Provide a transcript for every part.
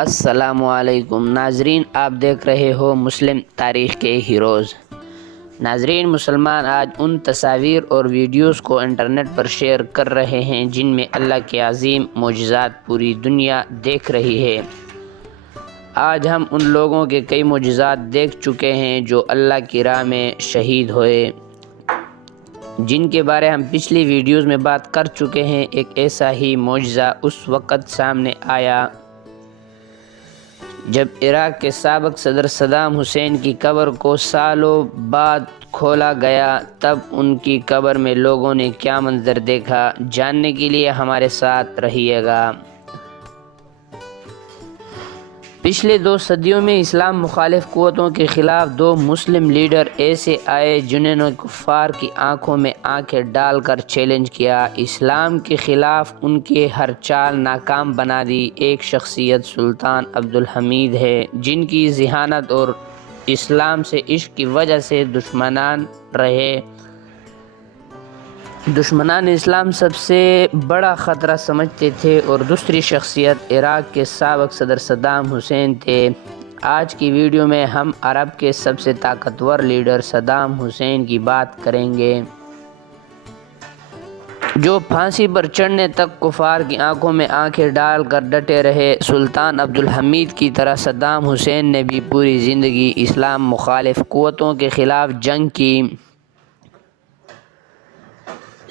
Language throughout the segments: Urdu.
السلام علیکم ناظرین، آپ دیکھ رہے ہو مسلم تاریخ کے ہیروز۔ ناظرین، مسلمان آج ان تصاویر اور ویڈیوز کو انٹرنیٹ پر شیئر کر رہے ہیں جن میں اللہ کے عظیم معجزات پوری دنیا دیکھ رہی ہے۔ آج ہم ان لوگوں کے کئی معجزات دیکھ چکے ہیں جو اللہ کی راہ میں شہید ہوئے، جن کے بارے ہم پچھلی ویڈیوز میں بات کر چکے ہیں۔ ایک ایسا ہی معجزہ اس وقت سامنے آیا جب عراق کے سابق صدر صدام حسین کی قبر کو سالوں بعد کھولا گیا۔ تب ان کی قبر میں لوگوں نے کیا منظر دیکھا، جاننے کے لیے ہمارے ساتھ رہیے گا۔ پچھلے 2 صدیوں میں اسلام مخالف قوتوں کے خلاف 2 مسلم لیڈر ایسے آئے جنہوں نے کفار کی آنکھوں میں آنکھیں ڈال کر چیلنج کیا، اسلام کے خلاف ان کی ہر چال ناکام بنا دی۔ ایک شخصیت سلطان عبدالحمید ہے، جن کی ذہانت اور اسلام سے عشق کی وجہ سے دشمنان اسلام سب سے بڑا خطرہ سمجھتے تھے، اور دوسری شخصیت عراق کے سابق صدر صدام حسین تھے۔ آج کی ویڈیو میں ہم عرب کے سب سے طاقتور لیڈر صدام حسین کی بات کریں گے، جو پھانسی پر چڑھنے تک کفار کی آنکھوں میں آنکھیں ڈال کر ڈٹے رہے۔ سلطان عبدالحمید کی طرح صدام حسین نے بھی پوری زندگی اسلام مخالف قوتوں کے خلاف جنگ کی،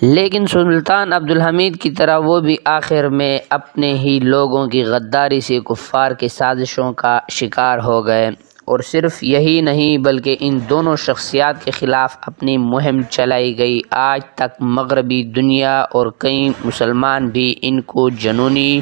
لیکن سلطان عبدالحمید کی طرح وہ بھی آخر میں اپنے ہی لوگوں کی غداری سے کفار کی سازشوں کا شکار ہو گئے۔ اور صرف یہی نہیں بلکہ ان دونوں شخصیات کے خلاف اپنی مہم چلائی گئی۔ آج تک مغربی دنیا اور کئی مسلمان بھی ان کو جنونی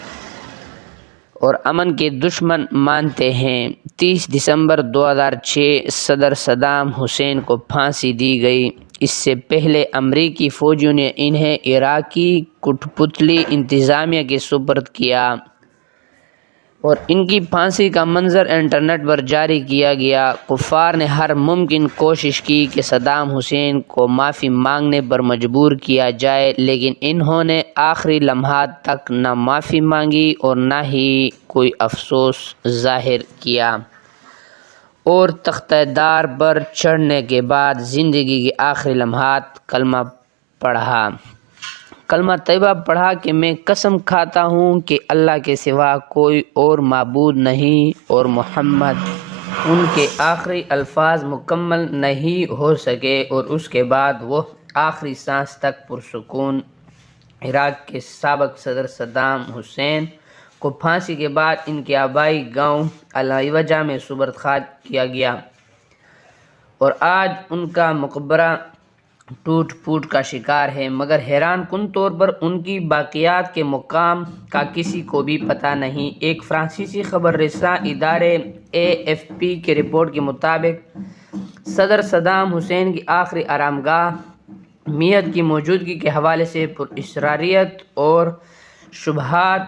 اور امن کے دشمن مانتے ہیں۔ 30 دسمبر 2006 صدر صدام حسین کو پھانسی دی گئی۔ اس سے پہلے امریکی فوجیوں نے انہیں عراقی کٹھ پتلی انتظامیہ کے سپرد کیا اور ان کی پھانسی کا منظر انٹرنیٹ پر جاری کیا گیا۔ کفار نے ہر ممکن کوشش کی کہ صدام حسین کو معافی مانگنے پر مجبور کیا جائے، لیکن انہوں نے آخری لمحات تک نہ معافی مانگی اور نہ ہی کوئی افسوس ظاہر کیا، اور تختہ دار پر چڑھنے کے بعد زندگی کے آخری لمحات کلمہ طیبہ پڑھا کہ میں قسم کھاتا ہوں کہ اللہ کے سوا کوئی اور معبود نہیں، اور محمد۔ ان کے آخری الفاظ مکمل نہیں ہو سکے اور اس کے بعد وہ آخری سانس تک پرسکون۔ عراق کے سابق صدر صدام حسین کو پھانسی کے بعد ان کے آبائی گاؤں العوجہ میں سپرد خاک کیا گیا، اور آج ان کا مقبرہ ٹوٹ پھوٹ کا شکار ہے، مگر حیران کن طور پر ان کی باقیات کے مقام کا کسی کو بھی پتہ نہیں۔ ایک فرانسیسی خبر رساں ادارے AFP کی رپورٹ کے مطابق صدر صدام حسین کی آخری آرام گاہ میت کی موجودگی کے حوالے سے پراسراریت اور شبہات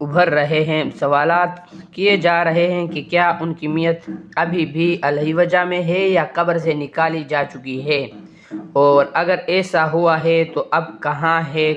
ابھر رہے ہیں۔ سوالات کیے جا رہے ہیں کہ کیا ان کی میت ابھی بھی العوجہ میں ہے یا قبر سے نکالی جا چکی ہے، اور اگر ایسا ہوا ہے تو اب کہاں ہے۔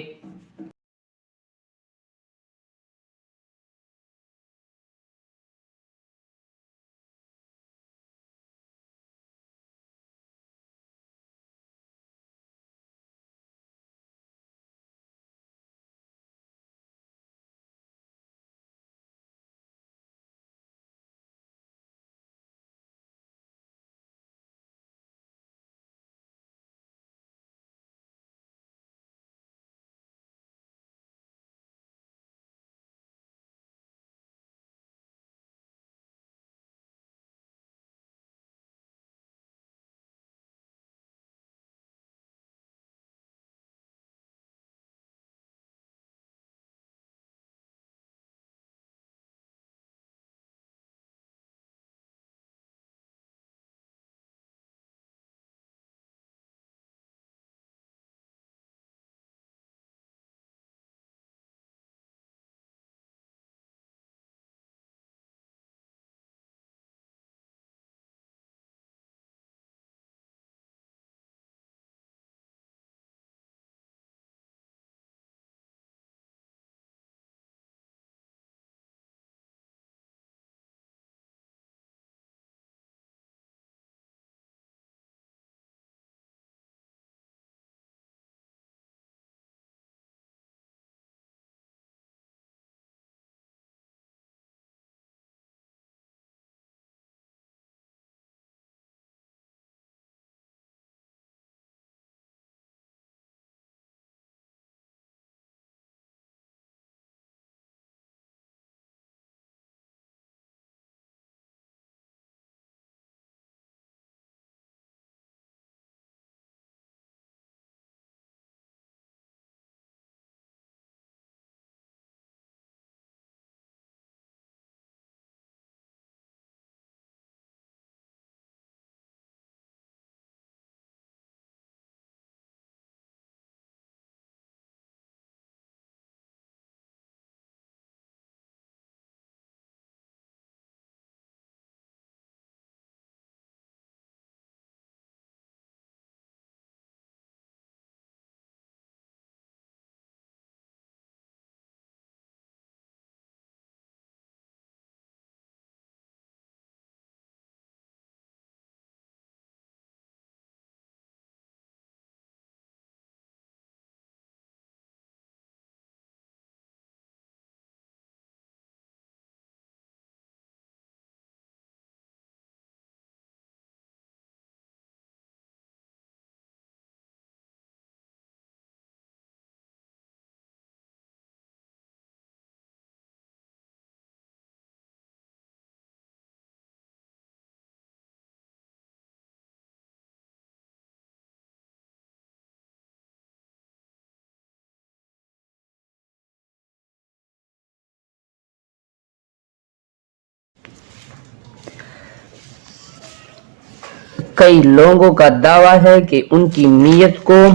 کئی لوگوں کا دعویٰ ہے کہ ان کی میت کو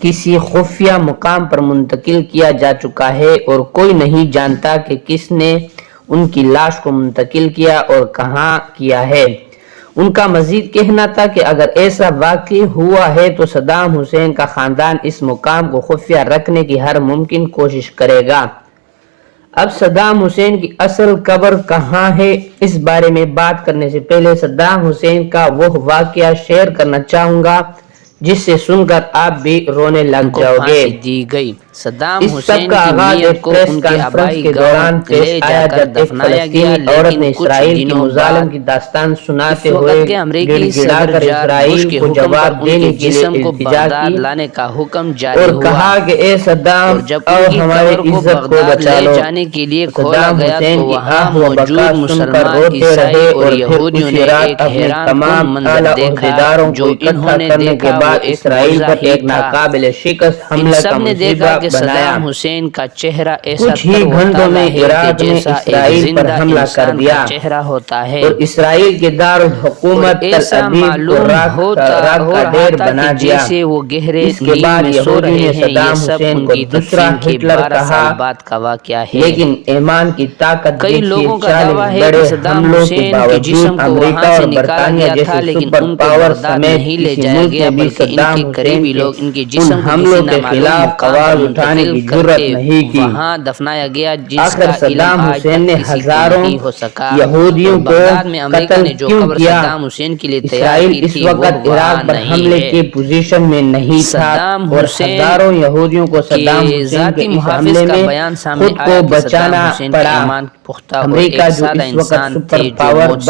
کسی خفیہ مقام پر منتقل کیا جا چکا ہے اور کوئی نہیں جانتا کہ کس نے ان کی لاش کو منتقل کیا اور کہاں کیا ہے۔ ان کا مزید کہنا تھا کہ اگر ایسا واقع ہوا ہے تو صدام حسین کا خاندان اس مقام کو خفیہ رکھنے کی ہر ممکن کوشش کرے گا۔ اب صدام حسین کی اصل قبر کہاں ہے، اس بارے میں بات کرنے سے پہلے صدام حسین کا وہ واقعہ شیئر کرنا چاہوں گا جس سے سن کر آپ بھی رونے لگ جاؤ گے۔ دی گئی۔ صدام اس سب حسین کا کی آغاز میت ایک کو پریس ان کے کانفرنس آبائی کے گاؤں دوران لے پیش جا آیا کر جب ایک دفنایا گیا، فلسطینی عورت نے لیکن کچھ اسرائیل کی دنوں مظالم بعد کی داستان سناتے اس ہوئے وقت کے امریکی گڑ گڑا صدر کر جارج بش اسرائیل کے کو حکم پر جواب ان دینے کے کے لیے جسم کو التجا بغداد کی لانے کا حکم جاری اور ہوا کہا کہ اے صدام اور جب اور ان کی ہماری قبر کو عزت کو بغداد بچا لے لو۔ جانے کے لیے کھولا صدام گیا حسین تو کی وہاں آہ و بکا موجود سن کر مسلمان، روتے عیسائی رہے اور اور پھر یہودیوں اسی نے رات ایک اپنے حیران تمام کن منظر اعلیٰ دیکھا عہدیداروں کو جو اکٹھا انہوں نے کرنے کے دیکھا بعد وہ ایک اسرائیل معجزہ پر ہی ایک تھا۔ ناقابل شکست ان حملہ سب کا نے دیکھا منصوبہ کہ بنایا۔ صدام حسین کا چہرہ ایسا کچھ ہی تر و گھنٹوں تازہ میں ہے کہ عراق نے جیسا ایک اسرائیل پر زندہ حملہ کر انسان کا دیا چہرہ ہوتا ہے اور اسرائیل کے اور دارالحکومت تل ایسا ابیب کو معلوم راک ہو کا رہا ڈیر تھا کہ بنا دیا۔ جیسے وہ گہرے اس کے نیند بعد میں سو یہودیوں رہے نے ہیں۔ یہ صدام سب حسین ان کو کی دوسرا تدفین کے ہٹلر 12 کہا، سال بعد کا واقعہ ہے۔ لیکن ایمان کی طاقت کئی دیکھیے، لوگوں کا 40 دعویٰ ہے کہ بڑے صدام حملوں کے حسین کے باوجود جسم کو امریکہ وہاں سے اور نکالا برطانیہ گیا تھا، جیسے لیکن سپر ان کو پاور بغداد سمیت نہیں لے کسی جایا ملک گیا نے بھی بلکہ ان صدام کے حسین قریبی کے لوگ ان کے ان جسم کو کسی حملوں کے نامعلوم خلاف مقام پر آواز اٹھانے منتقل کی کر جرأت کے نہیں کی۔ وہاں دفنایا گیا، جس آخر کا علم صدام آج حسین تک نے کسی کو ہزاروں نہیں ہو سکا۔ یہودیوں اور کو بغداد میں امریکہ قتل نے جو کیوں قبر کیا؟ صدام حسین کے لیے تیار اسرائیل کی اس تھی وہ وقت وہاں عراق پر نہیں حملے ہے۔ کی پوزیشن میں نہیں تھا صدام اور حسین ہزاروں یہودیوں کو کے صدام حسین کے ذاتی اس محافظ حملے کا میں بیان سامنے خود کو آیا کہ صدام بچانا حسین کے پڑا۔ ایمان پختہ اور امریکہ ایک جو سادہ اس وقت انسان سپر تھے جو پاور موت